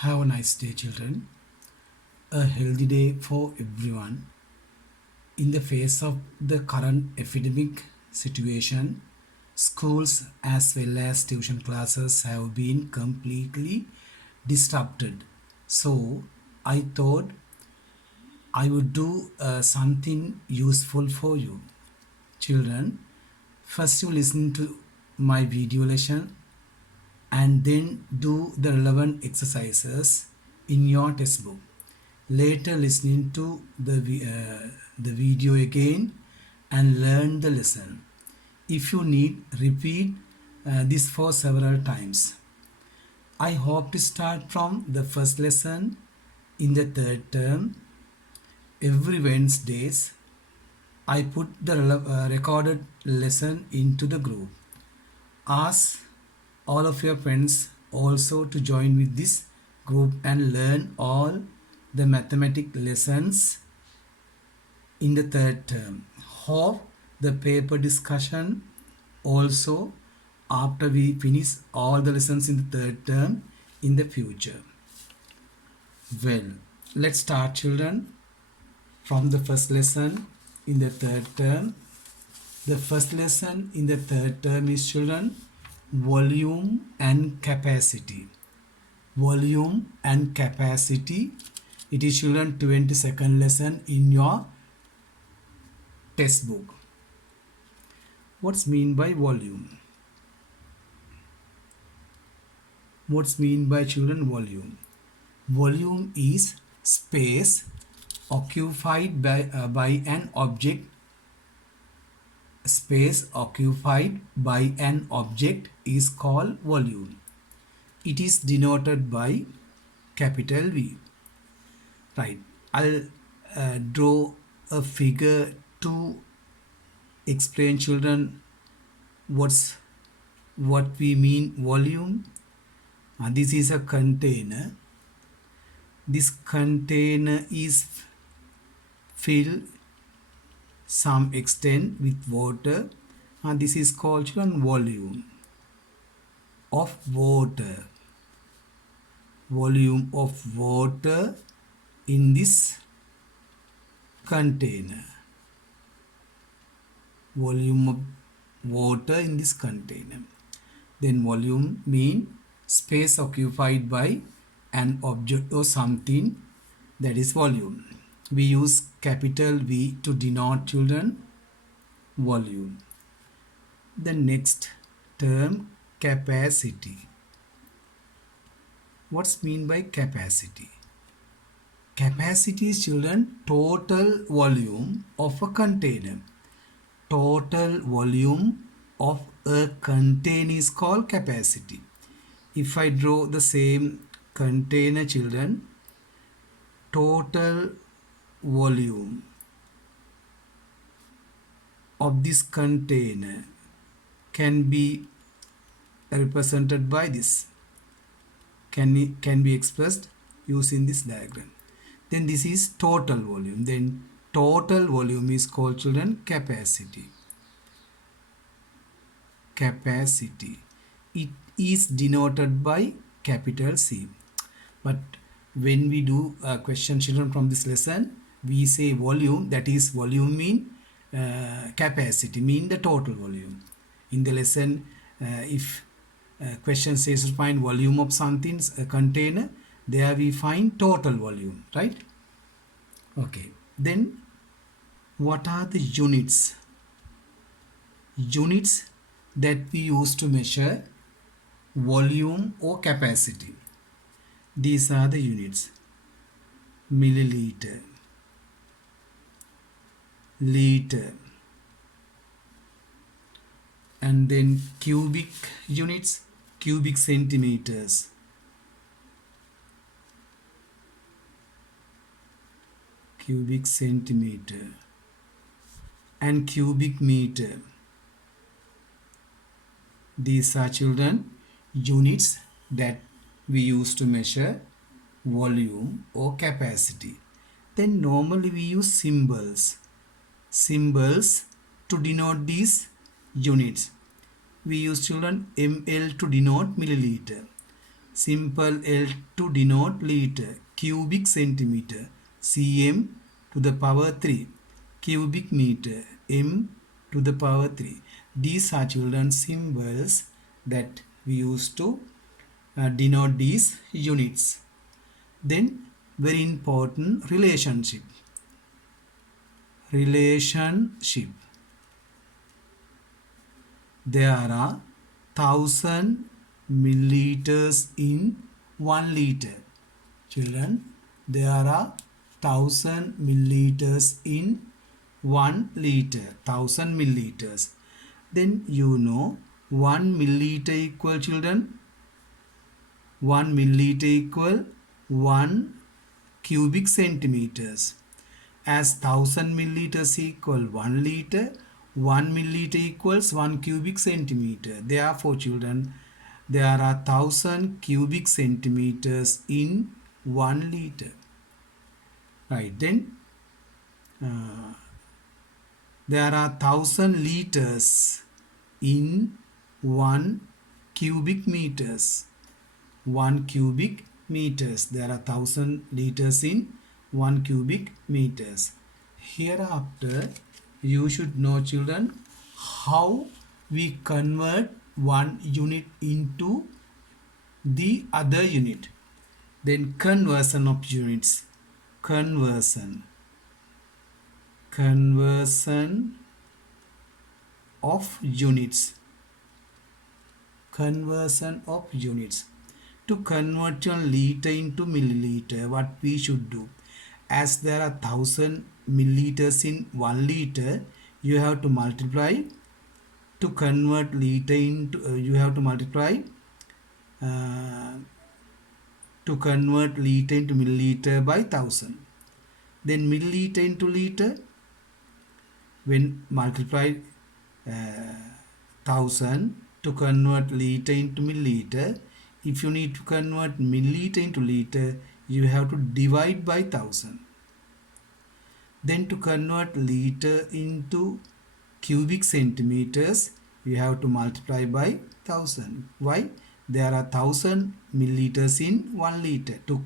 Have a nice day, children. A healthy day for everyone. In the face of the current epidemic situation, schools as well as tuition classes have been completely disrupted. So, I thought I would do something useful for you. Children, first you listen to my video lesson and then do the relevant exercises in your textbook. Later, listening to the video again and learn the lesson. If you need, repeat this for several times. I hope to start from the first lesson in the third term. Every Wednesdays, I put the recorded lesson into the group. Ask all of your friends also to join with this group and learn all the mathematics lessons in the third term. Hope the paper discussion also after we finish all the lessons in the third term in the future. Well, let's start, children, from the first lesson in the third term. The first lesson in the third term is, children, volume and capacity. Volume and capacity. It is, children, 22nd lesson in your textbook. What's mean by volume? What's mean by, children, volume? Volume is space occupied by an object. Space occupied by an object is called volume. It is denoted by capital V. Right. I'll draw a figure to explain, children, what we mean volume. This is a container. This container is filled some extent with water, and this is called, children, volume of water. Volume of water in this container. Volume of water in this container. Then volume mean space occupied by an object or something, that is volume. We use capital V to denote, children, volume. The next term, capacity. What's mean by capacity? Capacity is, children, total volume of a container. Total volume of a container is called capacity. If I draw the same container, children, total volume of this container can be represented by this, can be expressed using this diagram. Then this is total volume. Then total volume is called, children, capacity. Capacity. It is denoted by capital C. But when we do a question, children, from this lesson, we say volume, that is volume mean capacity, mean the total volume. In the lesson, if question says to find volume of something, a container, there we find total volume, right? Okay. Then what are the units? Units that we use to measure volume or capacity. These are the units: milliliter, liter, and then cubic units, cubic centimeters, cubic centimeter, and cubic meter. These are, children, units that we use to measure volume or capacity. Then normally we use symbols to denote these units. We use, children, ml to denote milliliter. simple L to denote liter, cubic centimeter, cm to the power 3, cubic meter, m to the power 3. These are children symbols that we use to denote these units. Then very important relationship. There are 1000 milliliters in 1 liter. Children, there are 1000 milliliters in 1 liter. 1000 milliliters. Then you know 1 milliliter equal, children, 1 milliliter equal 1 cubic centimeters. As 1000 milliliters equal 1 liter, 1 milliliter equals 1 cubic centimeter. Therefore, children, there are 1000 cubic centimeters in 1 liter. Right, then there are 1000 liters in 1 cubic meters. 1 cubic meters. There are 1000 liters in 1 cubic meters. Hereafter, you should know, children, how we convert one unit into the other unit. Then conversion of units. Conversion of units. Conversion of units. To convert your liter into milliliter, what we should do? As there are 1000 milliliters in 1 liter, you have to multiply. To convert liter into you have to multiply to convert liter into milliliter by 1000. Then milliliter into liter, when multiply 1000 to convert liter into milliliter. If you need to convert milliliter into liter, you have to divide by 1000. Then to convert liter into cubic centimeters, you have to multiply by 1000. Why? There are 1000 milliliters in 1 liter. To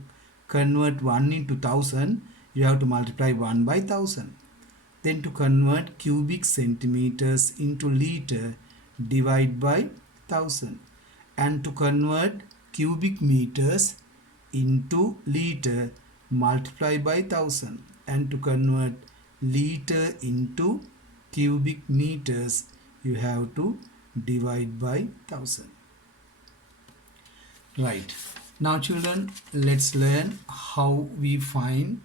convert 1 into 1000, you have to multiply 1 by 1000. Then to convert cubic centimeters into liter, divide by 1000. And to convert cubic meters into liter, multiply by 1000. And to convert liter into cubic meters, you have to divide by 1000. Right. Now, children, let's learn how we find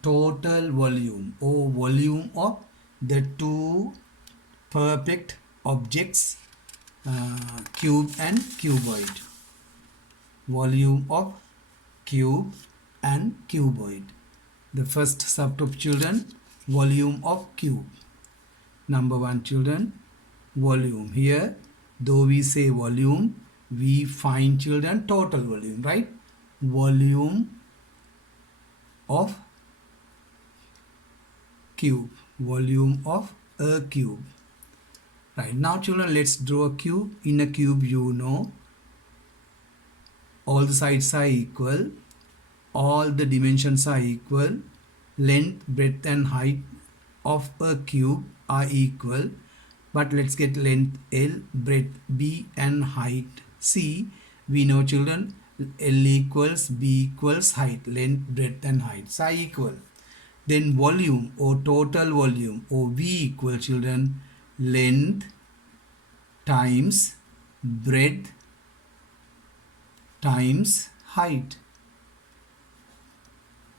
total volume or volume of the two perfect objects, cube and cuboid. Volume of cube and cuboid. The first subtopic, children, volume of cube. Number 1, children, volume. Here, though we say volume, we find, children, total volume, right? Volume of cube. Volume of a cube. Right. Now, children, let's draw a cube. In a cube, you know, all the sides are equal. All the dimensions are equal. Length, breadth and height of a cube are equal. But let's get length L, breadth B and height C. We know, children, L equals B equals height. Length, breadth and heights are equal. Then volume or total volume or V equal, children, length times breadth times height.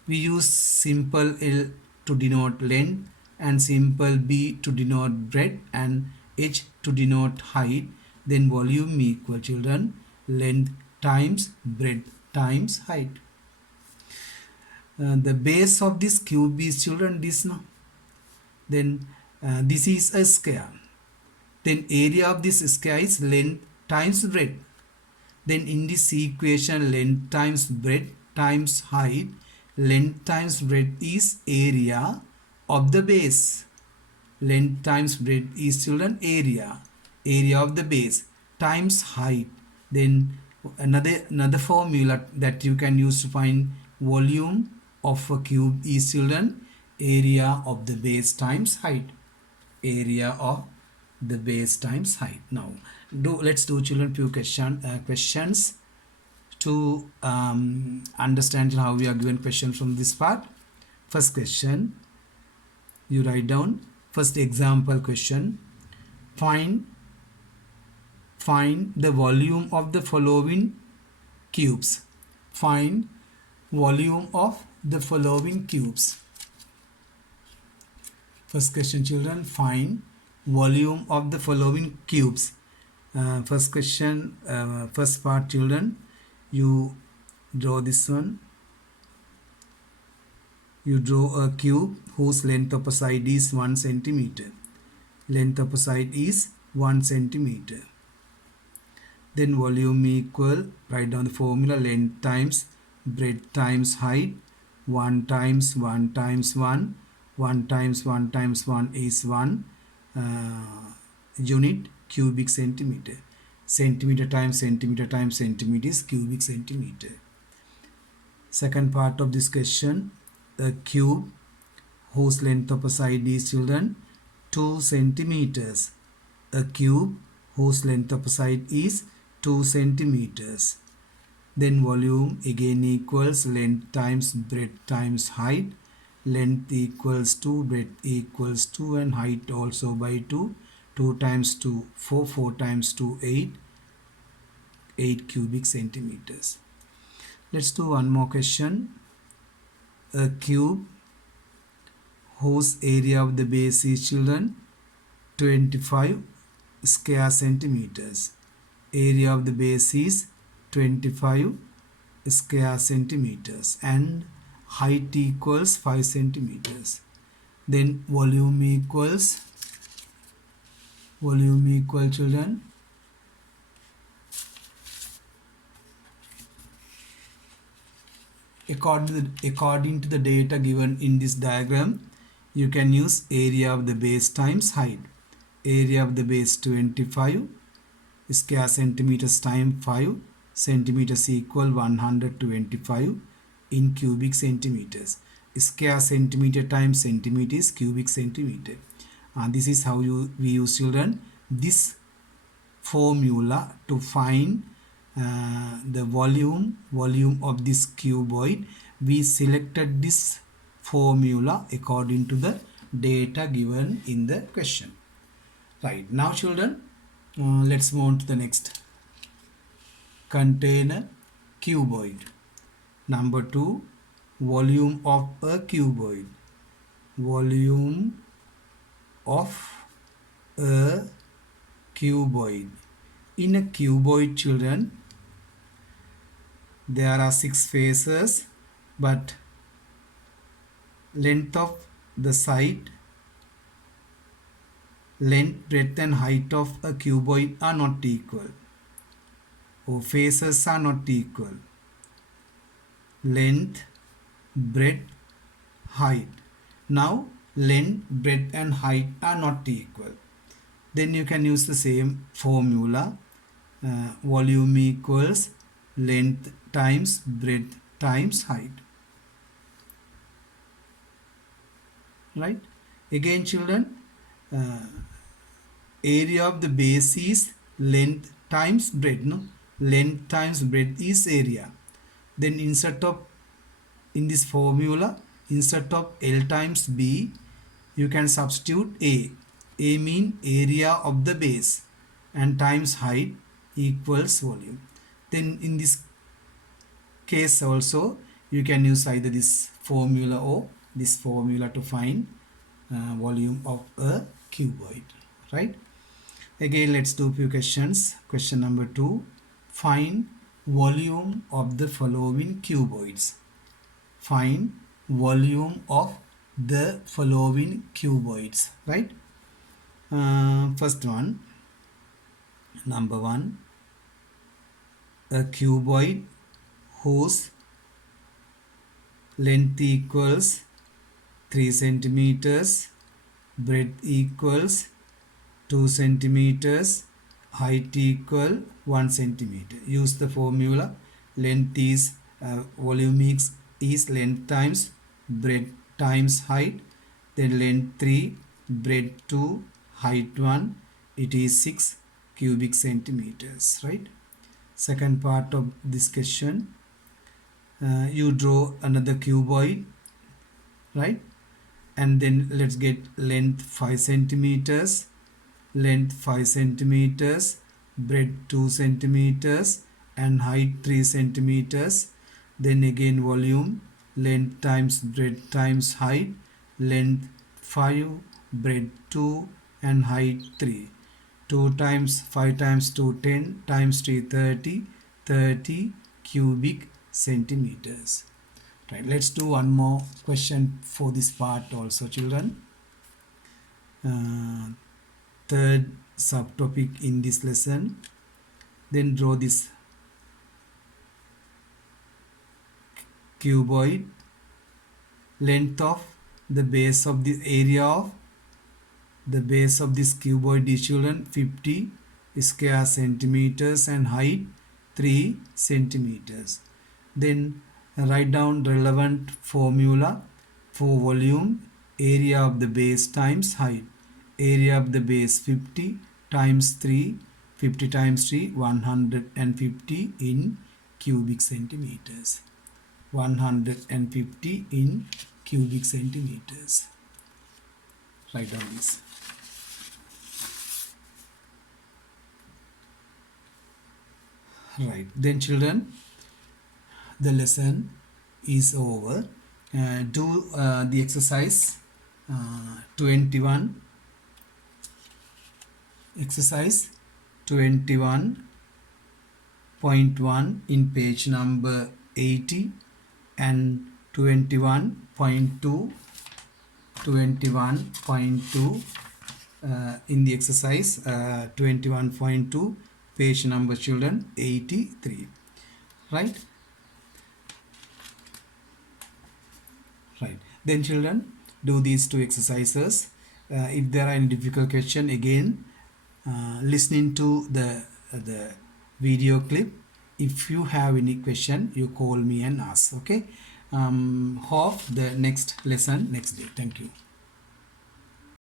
We use simple L to denote length and simple B to denote breadth and H to denote height. Then volume equal, children, length times breadth times height. The base of this cube is, children, this, no? Then this is a square. Then area of this square is length times breadth. Then in this equation, length times breadth times height. Length times breadth is area of the base. Length times breadth is, children, area of the base times height. Then Another formula that you can use to find volume of a cube is, children, area of the base times height. Area of the base times height. Now let's do, children, few questions to understand how we are given question from this part. First question, you write down. First example question: find the volume of the following cubes. Find volume of the following cubes. First question, children, find volume of the following cubes. First question, first part, children, you draw this one. You draw a cube whose length of a side is 1 centimeter. Length of a side is 1 centimeter. Then volume equal, write down the formula, length times breadth times height. 1 times 1 times 1. 1 times 1 times 1 is 1 unit cubic centimeter. Centimeter times centimeter times centimeter is cubic centimeter. Second part of this question, a cube whose length of a side is, children, 2 centimeters. A cube whose length of a side is 2 centimeters. Then volume again equals length times breadth times height. Length equals 2, breadth equals 2, and height also by 2. 2 times 2, 4, 4 times 2, 8. 8 cubic centimeters. Let's do one more question. A cube whose area of the base is, children, 25 square centimeters. Area of the base is 25 square centimeters and height equals 5 centimeters. Then volume equal, children, according to the data given in this diagram, you can use area of the base times height. Area of the base 25 square centimeters times 5 centimeters equal 125 in cubic centimeters. Square centimeter times centimeter is cubic centimeter. This is how we use, children, this formula to find the volume of this cuboid. We selected this formula according to the data given in the question. Right, now, children, let's move on to the next. Container cuboid. Number 2, volume of a cuboid. Volume of a cuboid. In a cuboid, children, there are 6 faces, but length of the side, length, breadth and height of a cuboid are not equal, or faces are not equal. Length, breadth, height. Now length, breadth and height are not equal. Then you can use the same formula. Volume equals length times breadth times height. Right? Again, children, area of the base is length times breadth. No? Length times breadth is area. Then in this formula, instead of L times B, you can substitute A. A mean area of the base and times height equals volume. Then in this case also, you can use either this formula or this formula to find volume of a cuboid. Right? Again, let's do a few questions. Question number 2. Find volume of the following cuboids. Find volume of the following cuboids. Right? First one, number 1, a cuboid whose length equals 3 centimeters, breadth equals 2 centimeters, height equal 1 centimeter. Use the formula. Length is volume is length times breadth times height. Then length 3, breadth 2, height 1. It is 6 cubic centimeters, right? Second part of this question. You draw another cuboid, right? And then let's get length 5 centimeters, length 5 centimeters, breadth 2 centimeters, and height 3 centimeters. Then again volume, length times breadth times height, length 5, breadth 2, and height 3. 2 times 5 times 2, 10, times 3, 30, 30 cubic centimeters. Right, let's do one more question for this part also, children. Third subtopic in this lesson. Then draw this cuboid. Length of the base of the area of the base of this cuboid is, children, 50 square centimeters, and height 3 centimeters. Then write down relevant formula for volume. Area of the base times height. Area of the base 50 times 3, 50 times 3, 150 in cubic centimeters. 150 in cubic centimeters. Write down this. Right, then children, the lesson is over. Do the exercise 21. Exercise 21.1 in page number 80 and 21.2 in the exercise 21.2 page number, children, 83. Right. Right, then children, do these two exercises. If there are any difficult question, again listening to the video clip. If you have any question, you call me and ask. Okay. Hope the next lesson next day. Thank you.